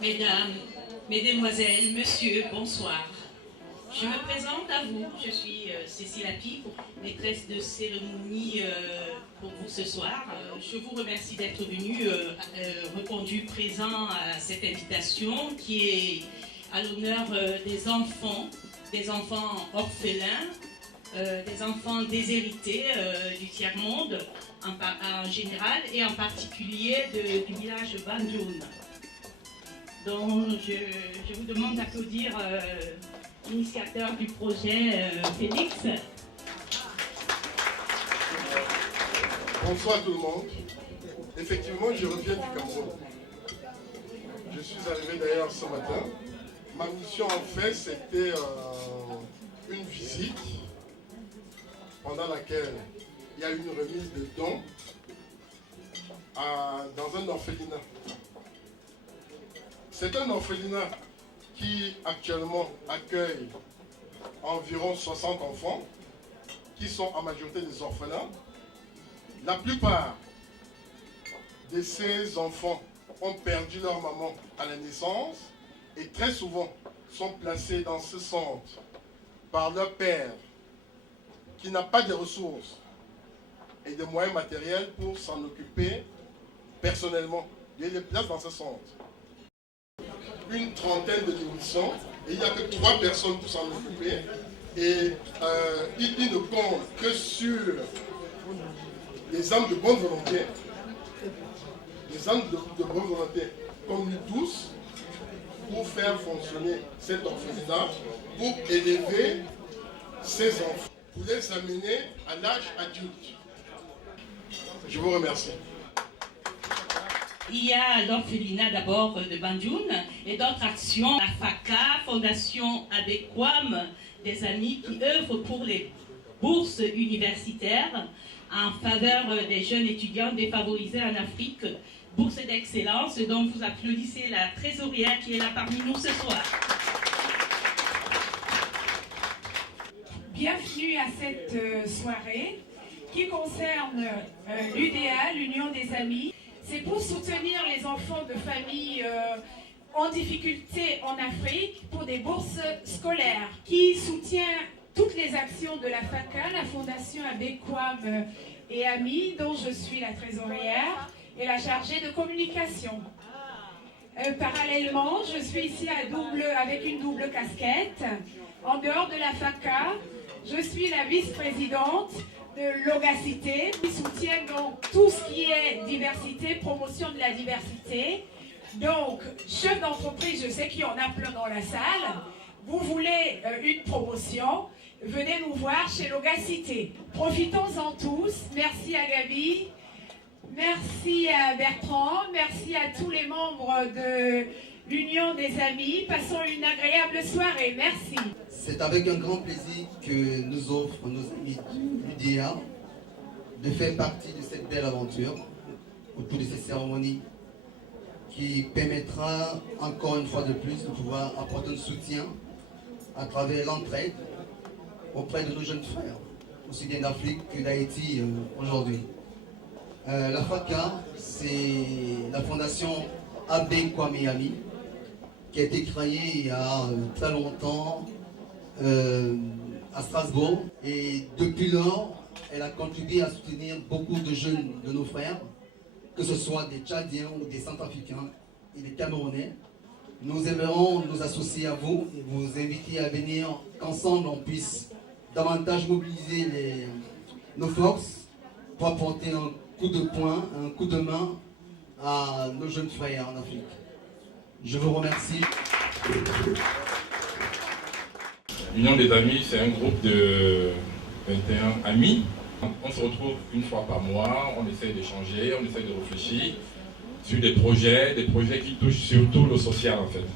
Mesdames, Mesdemoiselles, Messieurs, bonsoir. Je me présente à vous, je suis Cécile Api, maîtresse de cérémonie pour vous ce soir. Je vous remercie d'être venu, répondu présent à cette invitation qui est à l'honneur des enfants orphelins, des enfants déshérités du tiers-monde en général et en particulier du village Banjoun. Donc je vous demande d'applaudir l'initiateur du projet, Félix. Bonsoir tout le monde. Effectivement, je reviens du Cameroun. Je suis arrivé d'ailleurs ce matin. Ma mission en fait, c'était une visite pendant laquelle il y a eu une remise de dons dans un orphelinat. C'est un orphelinat qui actuellement accueille environ 60 enfants qui sont en majorité des orphelins. La plupart de ces enfants ont perdu leur maman à la naissance et très souvent sont placés dans ce centre par leur père qui n'a pas de ressources et de moyens matériels pour s'en occuper personnellement. Il les place dans ce centre. Une trentaine de nourrissons et il n'y a que 3 personnes pour s'en occuper et ils ne comptent que sur les âmes de bonne volonté, comme nous tous, pour faire fonctionner cet orphelinat, pour élever ces enfants, pour les amener à l'âge adulte. Je vous remercie. Il y a l'orphelinat d'abord de Banjoun et d'autres actions, la FACA, Fondation Abequam, des amis qui œuvrent pour les bourses universitaires en faveur des jeunes étudiants défavorisés en Afrique, bourse d'excellence dont vous applaudissez la trésorière qui est là parmi nous ce soir. Bienvenue à cette soirée qui concerne l'UDA, l'Union des Amis. C'est pour soutenir les enfants de familles en difficulté en Afrique pour des bourses scolaires, qui soutient toutes les actions de la FACA, la Fondation Abequam et Amis, dont je suis la trésorière et la chargée de communication. Parallèlement, je suis ici avec une double casquette. En dehors de la FACA, je suis la vice-présidente de l'Ogacité, qui soutient donc tout ce qui est diversité, promotion de la diversité. Donc, chef d'entreprise, je sais qu'il y en a plein dans la salle. Vous voulez une promotion, venez nous voir chez l'Ogacité. Profitons-en tous. Merci à Gabi, merci à Bertrand, merci à tous les membres de l'union des amis. Passons une agréable soirée. Merci. C'est avec un grand plaisir que nous offre nos amis l'UDA de faire partie de cette belle aventure autour de ces cérémonies qui permettra encore une fois de plus de pouvoir apporter un soutien à travers l'entraide auprès de nos jeunes frères, aussi bien d'Afrique que d'Haïti aujourd'hui. La FACA, c'est la fondation Abbé Kwame Yami, qui a été créée il y a très longtemps à Strasbourg. Et depuis lors, elle a contribué à soutenir beaucoup de jeunes de nos frères, que ce soit des Tchadiens ou des Centrafricains et des Camerounais. Nous aimerons nous associer à vous et vous inviter à venir, qu'ensemble on puisse davantage mobiliser nos forces pour apporter un coup de poing, un coup de main à nos jeunes frères en Afrique. Je vous remercie. L'Union des Amis, c'est un groupe de 21 amis. On se retrouve une fois par mois, on essaie d'échanger, on essaie de réfléchir sur des projets qui touchent surtout le social en fait.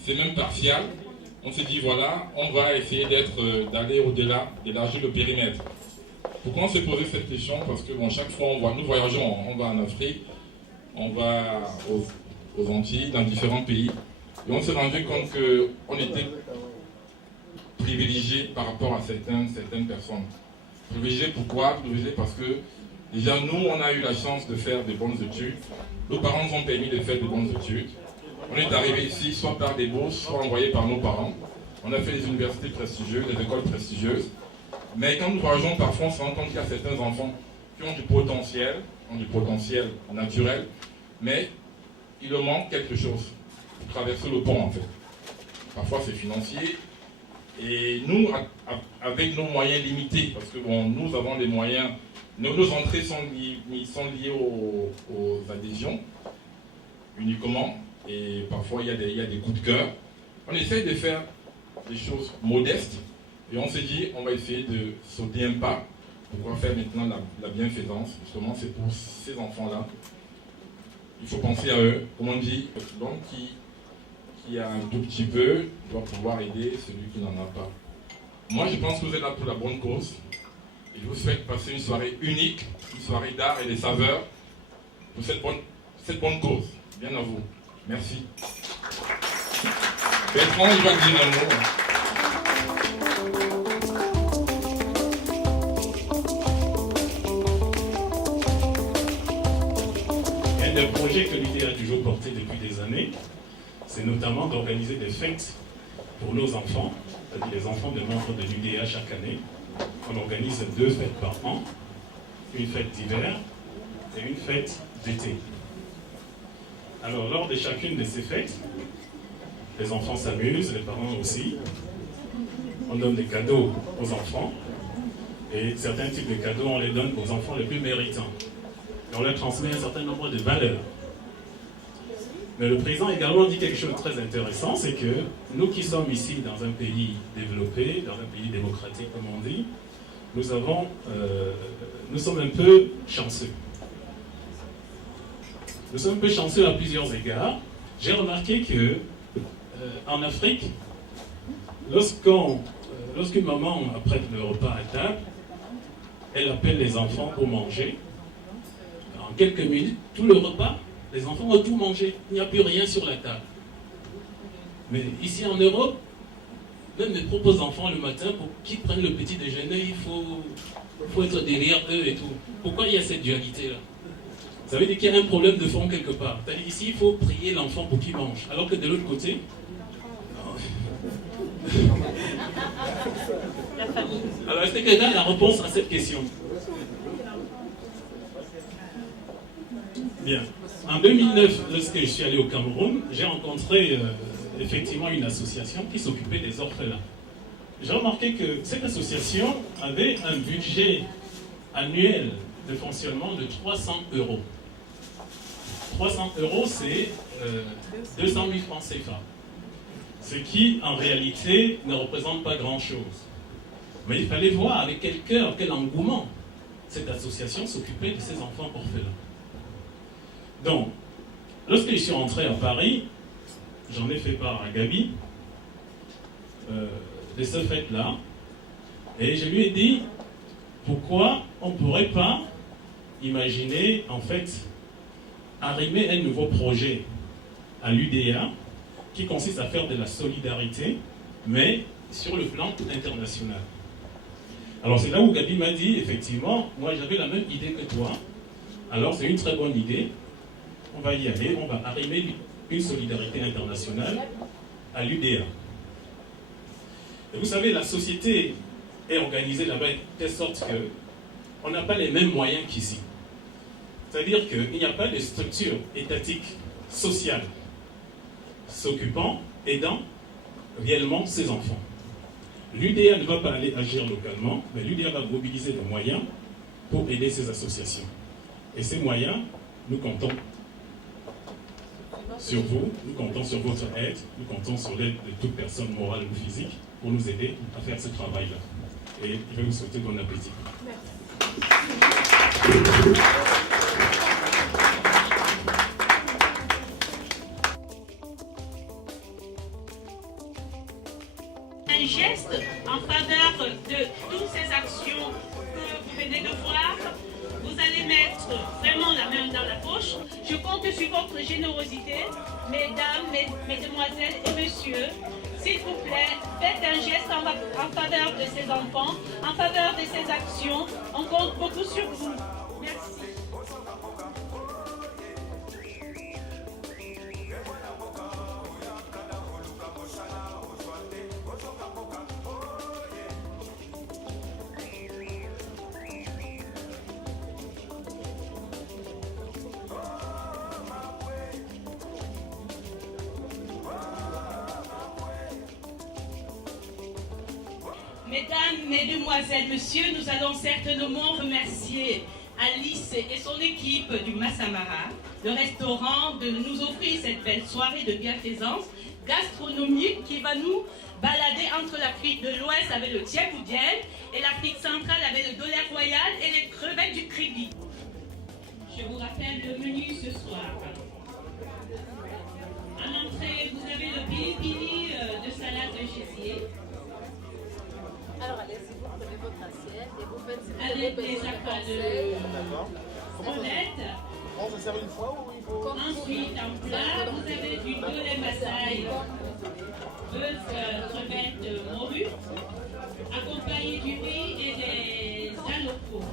C'est même partial. On s'est dit voilà, on va essayer d'aller au-delà, d'élargir le périmètre. Pourquoi on s'est posé cette question? Parce que bon, chaque fois nous voyageons, on va en Afrique, on va aux Antilles, dans différents pays. Et on s'est rendu compte qu'on était privilégiés par rapport à certaines personnes. Privilégiés pourquoi? Privilégiés parce que déjà nous, on a eu la chance de faire de bonnes études. Nos parents nous ont permis de faire de bonnes études. On est arrivé ici soit par des bourses, soit envoyés par nos parents. On a fait des universités prestigieuses, des écoles prestigieuses. Mais quand nous voyageons, parfois on se rend compte qu'il y a certains enfants qui ont du potentiel naturel, mais il leur manque quelque chose pour traverser le pont en fait. Parfois c'est financier. Et nous, avec nos moyens limités, parce que bon, nous avons des moyens, nos entrées sont liées aux adhésions uniquement, et parfois il y a des coups de cœur. On essaie de faire des choses modestes, et on s'est dit, on va essayer de sauter un pas pour pouvoir faire maintenant la bienfaisance. Justement, c'est pour ces enfants-là. Il faut penser à eux, comme on dit, l'homme qui a un tout petit peu doit pouvoir aider celui qui n'en a pas. Moi, je pense que vous êtes là pour la bonne cause. Et je vous souhaite passer une soirée unique, une soirée d'art et de saveurs pour cette bonne cause. Bien à vous. Merci. Bertrand, il va dire un mot. Un des projets que l'idée a toujours porté depuis des années, c'est notamment d'organiser des fêtes pour nos enfants, c'est-à-dire les enfants de membres de l'UDA chaque année. On organise 2 fêtes par an, une fête d'hiver et une fête d'été. Alors lors de chacune de ces fêtes, les enfants s'amusent, les parents aussi. On donne des cadeaux aux enfants et certains types de cadeaux on les donne aux enfants les plus méritants. Et on leur transmet un certain nombre de valeurs. Mais le président également dit quelque chose de très intéressant, c'est que nous qui sommes ici dans un pays développé, dans un pays démocratique comme on dit, nous sommes un peu chanceux. Nous sommes un peu chanceux à plusieurs égards. J'ai remarqué que en Afrique, lorsqu'une maman apprête le repas à table, elle appelle les enfants pour manger. En quelques minutes, tout le repas, les enfants ont tout mangé. Il n'y a plus rien sur la table. Mais ici en Europe, même mes propres enfants le matin, pour qu'ils prennent le petit déjeuner, il faut être derrière eux et tout. Pourquoi il y a cette dualité-là? Ça veut dire qu'il y a un problème de fond quelque part. C'est-à-dire ici, il faut prier l'enfant pour qu'il mange. Alors que de l'autre côté... Alors, est-ce que quelqu'un a la réponse à cette question? Bien. En 2009, lorsque je suis allé au Cameroun, j'ai rencontré effectivement une association qui s'occupait des orphelins. J'ai remarqué que cette association avait un budget annuel de fonctionnement de 300 €. 300 €, c'est 200 000 francs CFA. Ce qui, en réalité, ne représente pas grand-chose. Mais il fallait voir avec quel cœur, quel engouement cette association s'occupait de ces enfants orphelins. Donc, lorsque je suis rentré à Paris, ai fait part à Gabi de ce fait-là. Et je lui ai dit, pourquoi on ne pourrait pas imaginer, en fait, arrimer un nouveau projet à l'UDA qui consiste à faire de la solidarité, mais sur le plan international. Alors c'est là où Gabi m'a dit, effectivement, moi j'avais la même idée que toi, alors c'est une très bonne idée, on va y aller, on va arrimer une solidarité internationale à l'UDA. Et vous savez, la société est organisée là-bas de telle sorte qu'on n'a pas les mêmes moyens qu'ici. C'est-à-dire qu'il n'y a pas de structure étatique, sociale, s'occupant, aidant réellement ses enfants. L'UDA ne va pas aller agir localement, mais l'UDA va mobiliser des moyens pour aider ces associations. Et ces moyens, nous comptons sur vous, nous comptons sur votre aide, nous comptons sur l'aide de toute personne morale ou physique pour nous aider à faire ce travail-là. Et je vais vous souhaiter bon appétit. Un geste en faveur de toutes ces actions que vous venez de voir. Vous allez mettre vraiment la main dans la poche. Je compte sur votre générosité, mesdames, mesdemoiselles et messieurs. S'il vous plaît, faites un geste en faveur de ces enfants, en faveur de ces actions. On compte beaucoup sur vous. Merci. Mesdames, mesdemoiselles, messieurs, nous allons certainement remercier Alice et son équipe du Massamara, le restaurant, de nous offrir cette belle soirée de bienfaisance gastronomique qui va nous balader entre l'Afrique de l'Ouest avec le thieboudiel et l'Afrique centrale avec le dollar royal et les crevettes du kribi. Je vous rappelle le menu ce soir. En entrée, vous avez le pili-pili de salade de gésier. Alors allez-y, vous prenez votre assiette et vous faites avec des appâts de crevettes. On se sert une fois ou il faut... Ensuite, en plat, vous avez du dolé massaï, bœuf, crevettes morue, accompagné du riz et des alocos.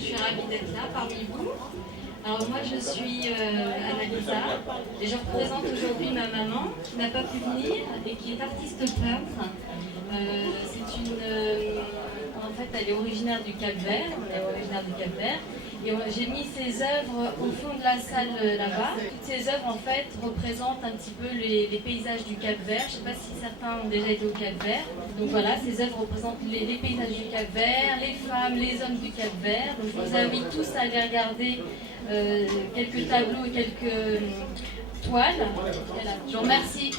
Je suis ravie d'être là parmi vous. Alors moi je suis Annalisa et je représente aujourd'hui ma maman qui n'a pas pu venir et qui est artiste peintre. En fait elle est originaire du Cap-Vert, et j'ai mis ses œuvres au fond de la salle là-bas. Toutes ces œuvres en fait représentent un petit peu les paysages du Cap-Vert. Je ne sais pas si certains ont déjà été au Cap-Vert. Donc voilà, ces œuvres représentent les paysages du Cap-Vert, les femmes, les hommes du Cap-Vert. Donc je vous invite tous à aller regarder quelques tableaux et quelques toiles. Voilà. Je vous remercie.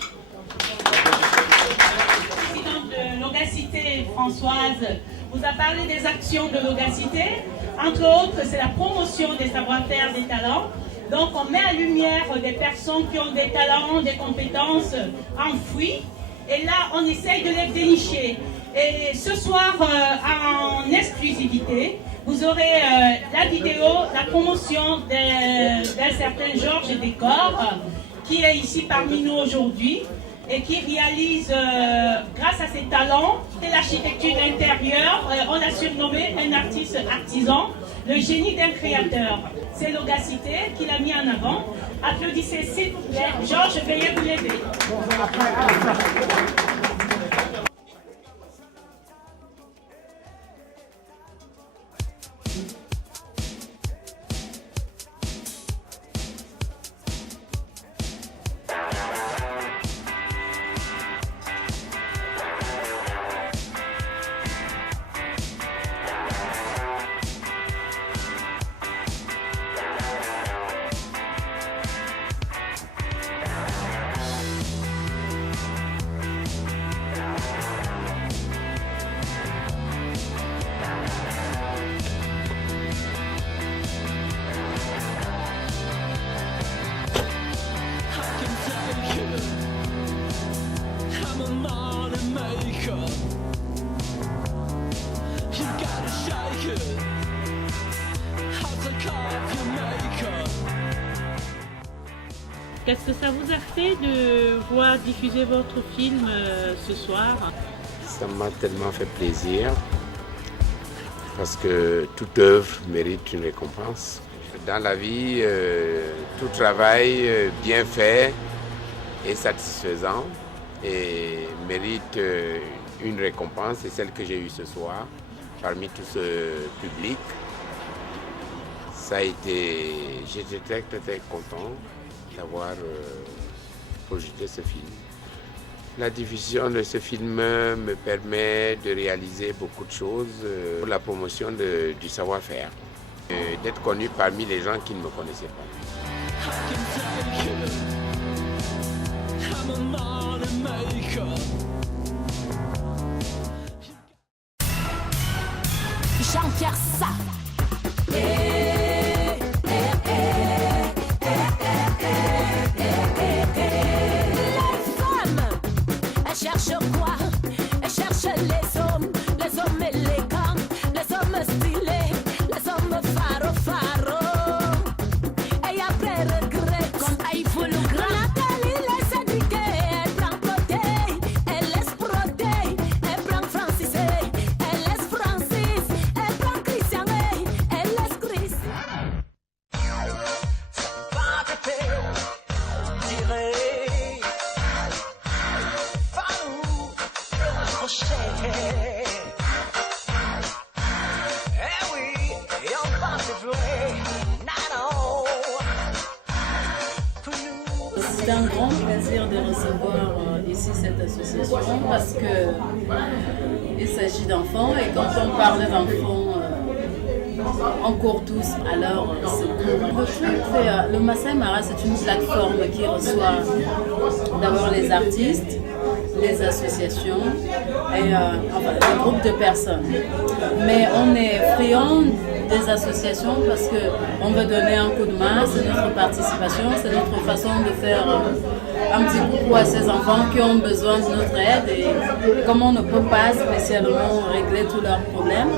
La présidente de Logacité, Françoise, vous a parlé des actions de Logacité. Entre autres, c'est la promotion des savoir-faire, des talents. Donc, on met en lumière des personnes qui ont des talents, des compétences enfouies. Et là, on essaye de les dénicher. Et ce soir, en exclusivité, Vous aurez la vidéo, la promotion d'un certain Georges Décor qui est ici parmi nous aujourd'hui et qui réalise, grâce à ses talents, de l'architecture intérieure. On l'a surnommé un artiste artisan, le génie d'un créateur. C'est Logacité qui l'a mis en avant. Applaudissez s'il vous plaît. Georges, veuillez vous lever. Qu'est-ce que ça vous a fait de voir diffuser votre film ce soir? Ça m'a tellement fait plaisir parce que toute œuvre mérite une récompense. Dans la vie, tout travail bien fait est satisfaisant et mérite une récompense. C'est celle que j'ai eue ce soir parmi tout ce public. Ça a été, j'étais très, très, très content d'avoir projeté ce film. La diffusion de ce film me permet de réaliser beaucoup de choses pour la promotion du savoir-faire, d'être connu parmi les gens qui ne me connaissaient pas. Jean-Pierre Saff. Cherche quoi? Elle cherche les hommes élégants, les hommes stylés, les hommes faro. Et après regret, comme iPhone ou grand. Nathalie laisse éduquer, elle prend beauté, elle laisse broder, elle prend Francis, elle laisse Francis, elle prend Christian, elle laisse Chris. C'est un grand plaisir de recevoir ici cette association parce que il s'agit d'enfants et quand on parle d'enfants, on court tous. Alors c'est cool. Le Masai Mara, c'est une plateforme qui reçoit d'abord les artistes, les associations et des groupes de personnes. Mais on est friand des associations parce qu'on veut donner un coup de main, c'est notre participation, c'est notre façon de faire un petit coucou à ces enfants qui ont besoin de notre aide et comme on ne peut pas spécialement régler tous leurs problèmes,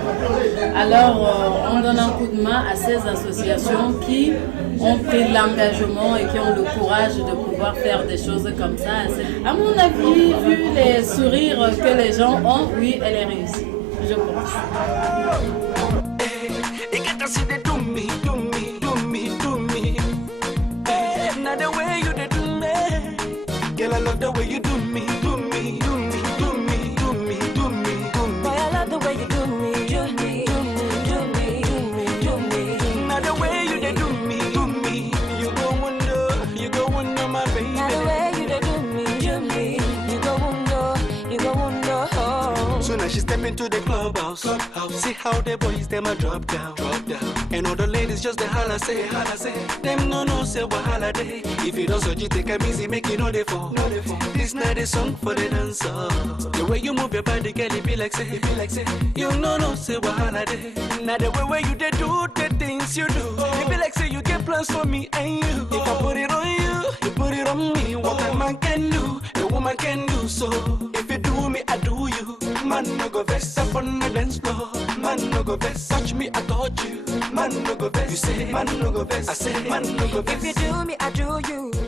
alors on donne un coup de main à ces associations qui ont pris l'engagement et qui ont le courage de pouvoir faire des choses comme ça. À mon avis, vu les sourires que les gens ont, oui, elle est réussie, je pense. Girl, I love the way you do me, do me, do me, do me, do me, do me, do me. Boy, I love the way you do me, do me, do me, do me, do me, do me. Now the way you do me, you go wonder, my baby. Now the way you do me, you go wonder. So now she step into the clubhouse. See how the boys them a drop down. And all the ladies just the holla say. Them no say wahala day. If you don't so you take a easy, make it no dey fall. This night is song for the dancer. The way you move your body, girl, it be like say. You no say wahala day. Now the way you they do the things you do, it be like say you get plans for me and you. If I put it on you, you put it on me. What a man can do, a woman can do so. If you do me, I do you. Man no go vex up on the dance floor. Man no go go vex. Touch me, I touch you. Man no go vex. You say man no go vex. I say man no go vex. If you do me, I do you.